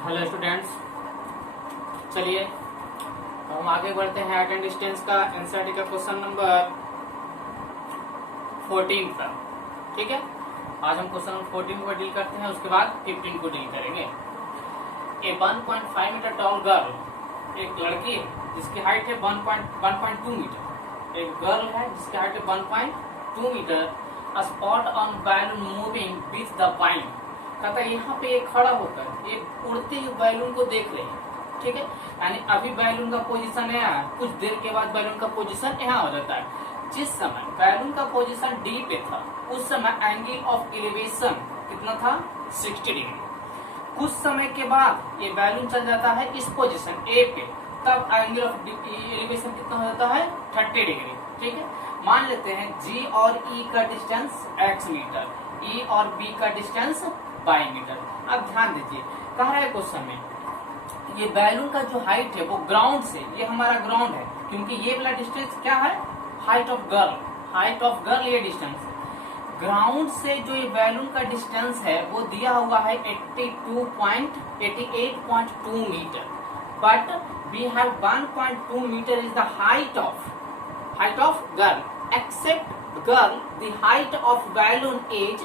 Hello students, चलिए तो हम आगे बढ़ते हैं। एट एंड डिस्टेंस का एनसीईआरटी का क्वेश्चन नंबर 14 का। ठीक है, आज हम क्वेश्चन नंबर 14 को डील करते हैं, उसके बाद 15 को डील करेंगे। ए 1.5 मीटर टॉल गर्ल, एक लड़की है जिसकी हाइट है 1.2 मीटर। एक गर्ल है जिसकी हाइट है 1.2 metre. Spot on balloon moving with the wind. कहता है यहाँ पे एक खड़ा होकर एक उड़ते हुए बैलून को देख रहे हैं। ठीक है, यानी अभी बैलून का पोजीशन है, कुछ देर के बाद बैलून का पोजीशन यहाँ हो जाता है। जिस समय बैलून का पोजीशन डी पे था उस समय एंगल ऑफ एलिवेशन कितना था? 60 डिग्री। कुछ समय के बाद ये बैलून चल जाता है इस पोजीशन ए पे, तब एंगल ऑफ एलिवेशन कितना हो जाता है? 30 डिग्री। ठीक है, मान लेते हैं जी और ई का डिस्टेंस x मीटर, ई और बी का डिस्टेंस y मीटर। अब ध्यान दीजिए, कह रहा है क्वेश्चन में ये बैलून का जो हाइट है वो ग्राउंड से, ये हमारा ग्राउंड है क्योंकि ये वाला डिस्टेंस क्या है? Height of girl. Height of girl ये डिस्टेंस है। ग्राउंड से जो ये बैलून का डिस्टेंस है वो दिया हुआ है 88.2 metre, but we have 1.2 metre is the height of girl. Except girl the height of balloon is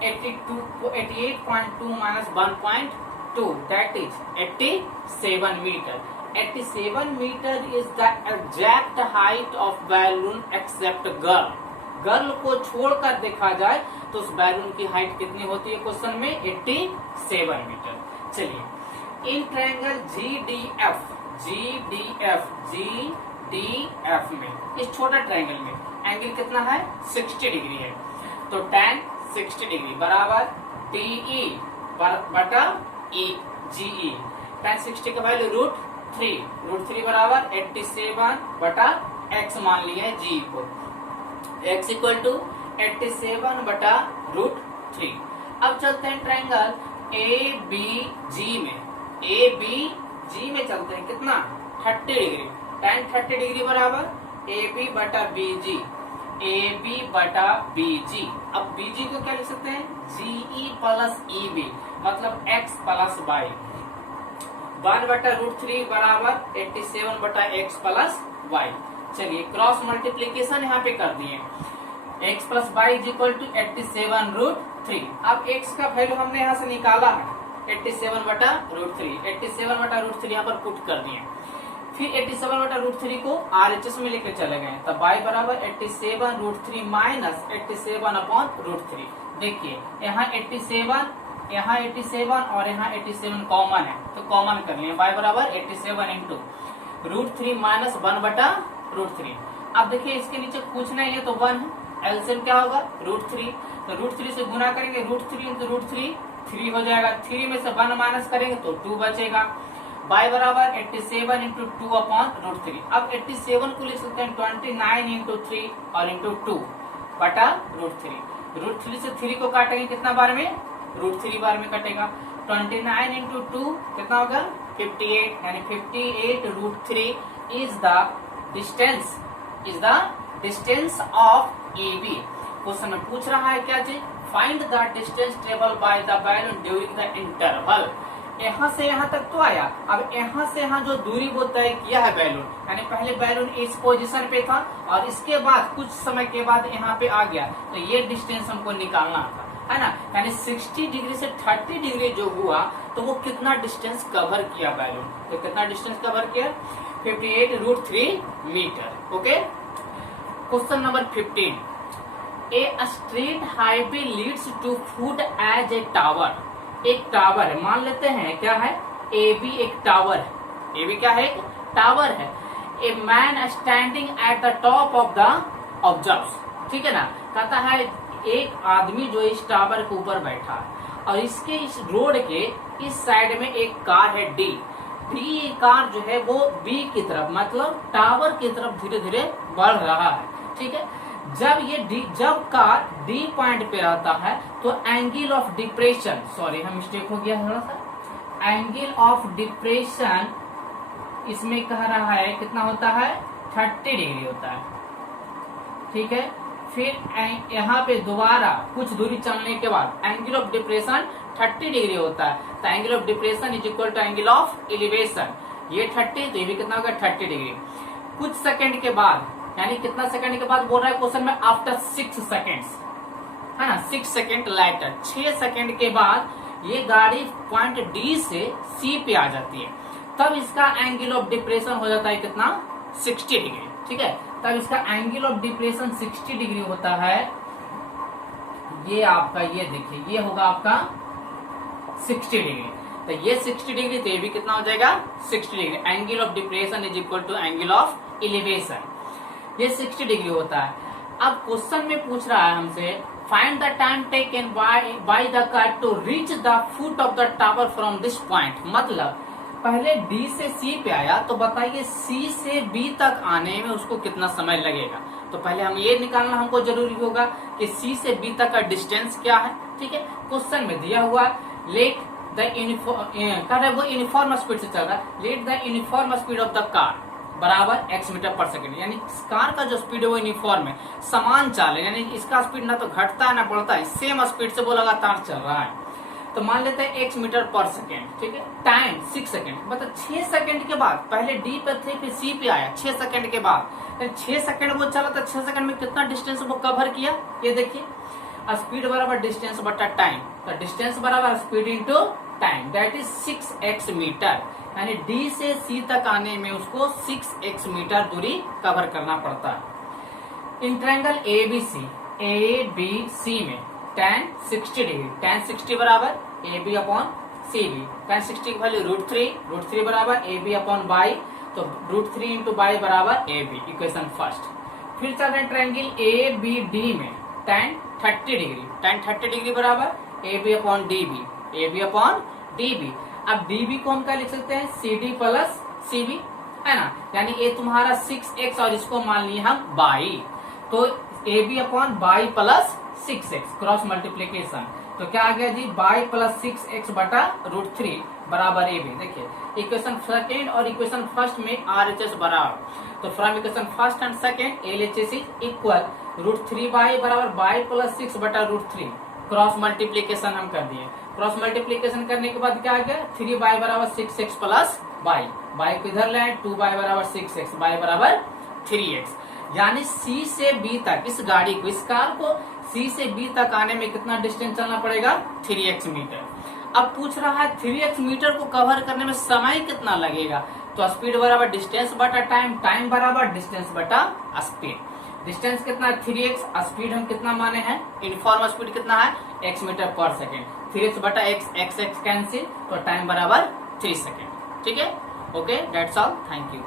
88.2 minus 1.2, that is 87 meter. 87 meter is the exact height of balloon except girl. Girl को छोड़कर देखा जाए तो उस balloon की height कितनी होती है क्वेश्चन में? 87 मीटर। चलिए, इन ट्रायंगल GDF में, इस छोटा ट्रायंगल में एंगल कितना है? 60 डिग्री है। तो tan 60 डिग्री बराबर DE बटा GE। tan 60 का वैल्यू √3 बराबर 87 बटा x मान लिया है G को। x इक्वल टू 87 बटा √3। अब चलते हैं ट्रायंगल ABG में चलते हैं। कितना? 30 डिग्री। tan 30 डिग्री बराबर AB बटा BG, AB बटा BG। अब BG को क्या लिख सकते हैं? GE प्लस EB, मतलब x प्लस y। 1 बटा √3 बराबर 87 बटा x प्लस y। चलिए, क्रॉस मल्टीप्लीकेशन यहाँ पे कर दिए। x plus y is equal to 87 √3। अब x का वैल्यू हमने यहाँ से निकाला है 87 बटा √3। 87 बटा √3 यहाँ पर पुट कर दिए। फिर 87 बटा √3 को RHS में लेकर चले गए, तब y बराबर 87 √3 माइनस 87 अपॉन √3। देखिए, यहाँ 87 और यहाँ 87 कॉमन है, तो कॉमन कर लिए। y बराबर 87 इंटू √3 माइनस 1 बटा √3। अब देखिए, इसके नीचे कुछ नहीं है तो 1 है। एलसीएम क्या होगा? √3। तो √3 से गुना करेंगे, √3 इंटू √3 3 हो जाएगा। 3 में से 1 माइनस करेंगे तो 2 बचेगा। y बराबर 87 इंटू 2 अपॉन √3। अब 87 को लिख सकते हैं 29 इंटू 3 और इंटू 2 बटा √3। √3 से 3 को काटेंगे कितना बार में? √3 बार में कटेगा। 29 इंटू 2 कितना होगा? 58, यानी 58 √3 is the distance of AB। Question में पूछ रहा है क्या चीज? Find the distance travel by the balloon during the interval. यहाँ से यहाँ तक तो आया, अब यहाँ से यहाँ जो दूरी वो तय किया है बैलून, यानी पहले बैलून इस पोजीशन पे था और इसके बाद कुछ समय के बाद यहाँ पे आ गया, तो ये डिस्टेंस हमको निकालना था, है ना। यानी 60 डिग्री से 30 डिग्री जो हुआ तो वो कितना डिस्टेंस कवर किया बैलून? तो कितना डिस्टेंस कवर किया? 58 √3 metre. Okay, question number 15। A straight highway leads to food as a tower. एक टावर है, मान लेते हैं क्या है? AB एक टावर है। AB क्या है? एक टावर है। A man standing at the top of the observes. ठीक है ना, कहता है एक आदमी जो इस टावर के ऊपर बैठा है और इसके इस रोड के इस साइड में एक कार है D कार जो है वो B की तरफ, मतलब टावर की तरफ धीरे धीरे बढ़ रहा है। ठीक है, जब कार D पॉइंट पे रहता है तो एंगल ऑफ डिप्रेशन, सॉरी हम मिस्टेक हो गया थोड़ा सा, एंगल ऑफ डिप्रेशन इसमें कह रहा है कितना होता है? 30 डिग्री होता है। ठीक है, फिर यहाँ पे दोबारा कुछ दूरी चलने के बाद एंगल ऑफ डिप्रेशन 30 डिग्री होता है। तो angle of depression is equal to angle of elevation, ये 30 तो ये भी कितना होगा 30 डिग्री। कुछ सेकंड के बाद, यानी कितना सेकंड के बाद बोल रहा है क्वेश्चन में, आफ्टर 6 सेकेंड्स, है ना, 6 सेकेंड लाइटर, 6 सेकेंड के बाद ये गाड़ी पॉइंट डी से सी पे आ जाती है, तब इसका एंगल ऑफ डिप्रेशन हो जाता है कितना 60 डिग्री। ठीक है, तब इसका एंगल ऑफ डिप्रेशन 60 डिग्री होता है। ये आपका, ये देखिए, ये होगा आपका 60 डिग्री। तो ये 60 डिग्री, तो ये भी कितना हो जाएगा 60 degree. Angle of depression is equal to angle of elevation, ये 60 डिग्री होता है। अब क्वेश्चन में पूछ रहा है हमसे, find the time taken by the car to reach the foot of the tower from this point. मतलब पहले डी से सी पे आया, तो बताइए सी से बी तक आने में उसको कितना समय लगेगा। तो पहले हम ये निकालना हमको जरूरी होगा कि सी से बी तक का डिस्टेंस क्या है। ठीक है, क्वेश्चन में दिया हुआ लेट द यूनिफॉर्म स्पीड से चल रहा है, let the uniform speed of the car बराबर x मीटर पर सेकंड, यानी कार का जो स्पीड है वो यूनिफॉर्म है, समान चाल है, यानी इसका स्पीड ना तो घटता है ना बढ़ता है, सेम स्पीड से वो लगातार चल रहा है। तो मान लेते हैं x मीटर पर सेकेंड। ठीक है, टाइम 6 सेकेंड, मतलब 6 सेकेंड के बाद, पहले डी पे थे फिर सी पे आया, 6 सेकेंड के बाद 6 सेकेंड वो चला, तो 6 सेकेंड में कितना डिस्टेंस वो कवर किया, ये देखिए, स्पीड बराबर डिस्टेंस बटा टाइम, तो डिस्टेंस बराबर speed into time, that is 6x metre, यानी डी से सी तक आने में उसको 6x मीटर दूरी कवर करना पड़ता है। इन ट्रायंगल ABC में tan 60 डिग्री, tan 60 बराबर AB अपॉन CB, tan 60 की वैल्यू √3 बराबर AB अपॉन बाई, तो √3 इंटू बाई बराबर AB, इक्वेशन फर्स्ट। फिर चल रहे ट्रायंगल ABD में tan 30 डिग्री, tan 30 डिग्री बराबर AB अपॉन DB। अब DB को हम क्या लिख सकते हैं, CD प्लस CB, है ना, यानी ये तुम्हारा 6x और इसको मान लिए हम बाई, तो AB upon by plus 6x, cross multiplication, तो क्या आ गया जी, बाई प्लस 6x बटा √3 बराबर AB। देखिए इक्वेशन सेकेंड और इक्वेशन फर्स्ट में RHS बराबर, तो from equation first and second LHS is equal √3 by बराबर बाई प्लस 6 बटा √3, क्रॉस मल्टीप्लीकेशन हम कर दिए। क्रॉस मल्टीप्लीकेशन करने के बाद क्या आ गया, 3 बाई बराबर 6x प्लस बाई को इधर ले, 2 बाई बराबर 6x, बाई बराबर 3x, यानी C से B तक इस गाड़ी को, इस कार को C से B तक आने में कितना डिस्टेंस चलना पड़ेगा, 3x मीटर। अब पूछ रहा है 3x मीटर को कवर करने में समय कितना लगेगा, तो स्पीड बराबर डिस्टेंस बटा टाइम बराबर डिस्टेंस बटा स्पीड। डिस्टेंस कितना है 3x, स्पीड हम कितना माने हैं, यूनिफॉर्म स्पीड कितना है x मीटर पर सेकेंड, 3x बटा x कैंसिल, तो टाइम बराबर 3 सेकेंड। ठीक है, okay, that's all, thank you.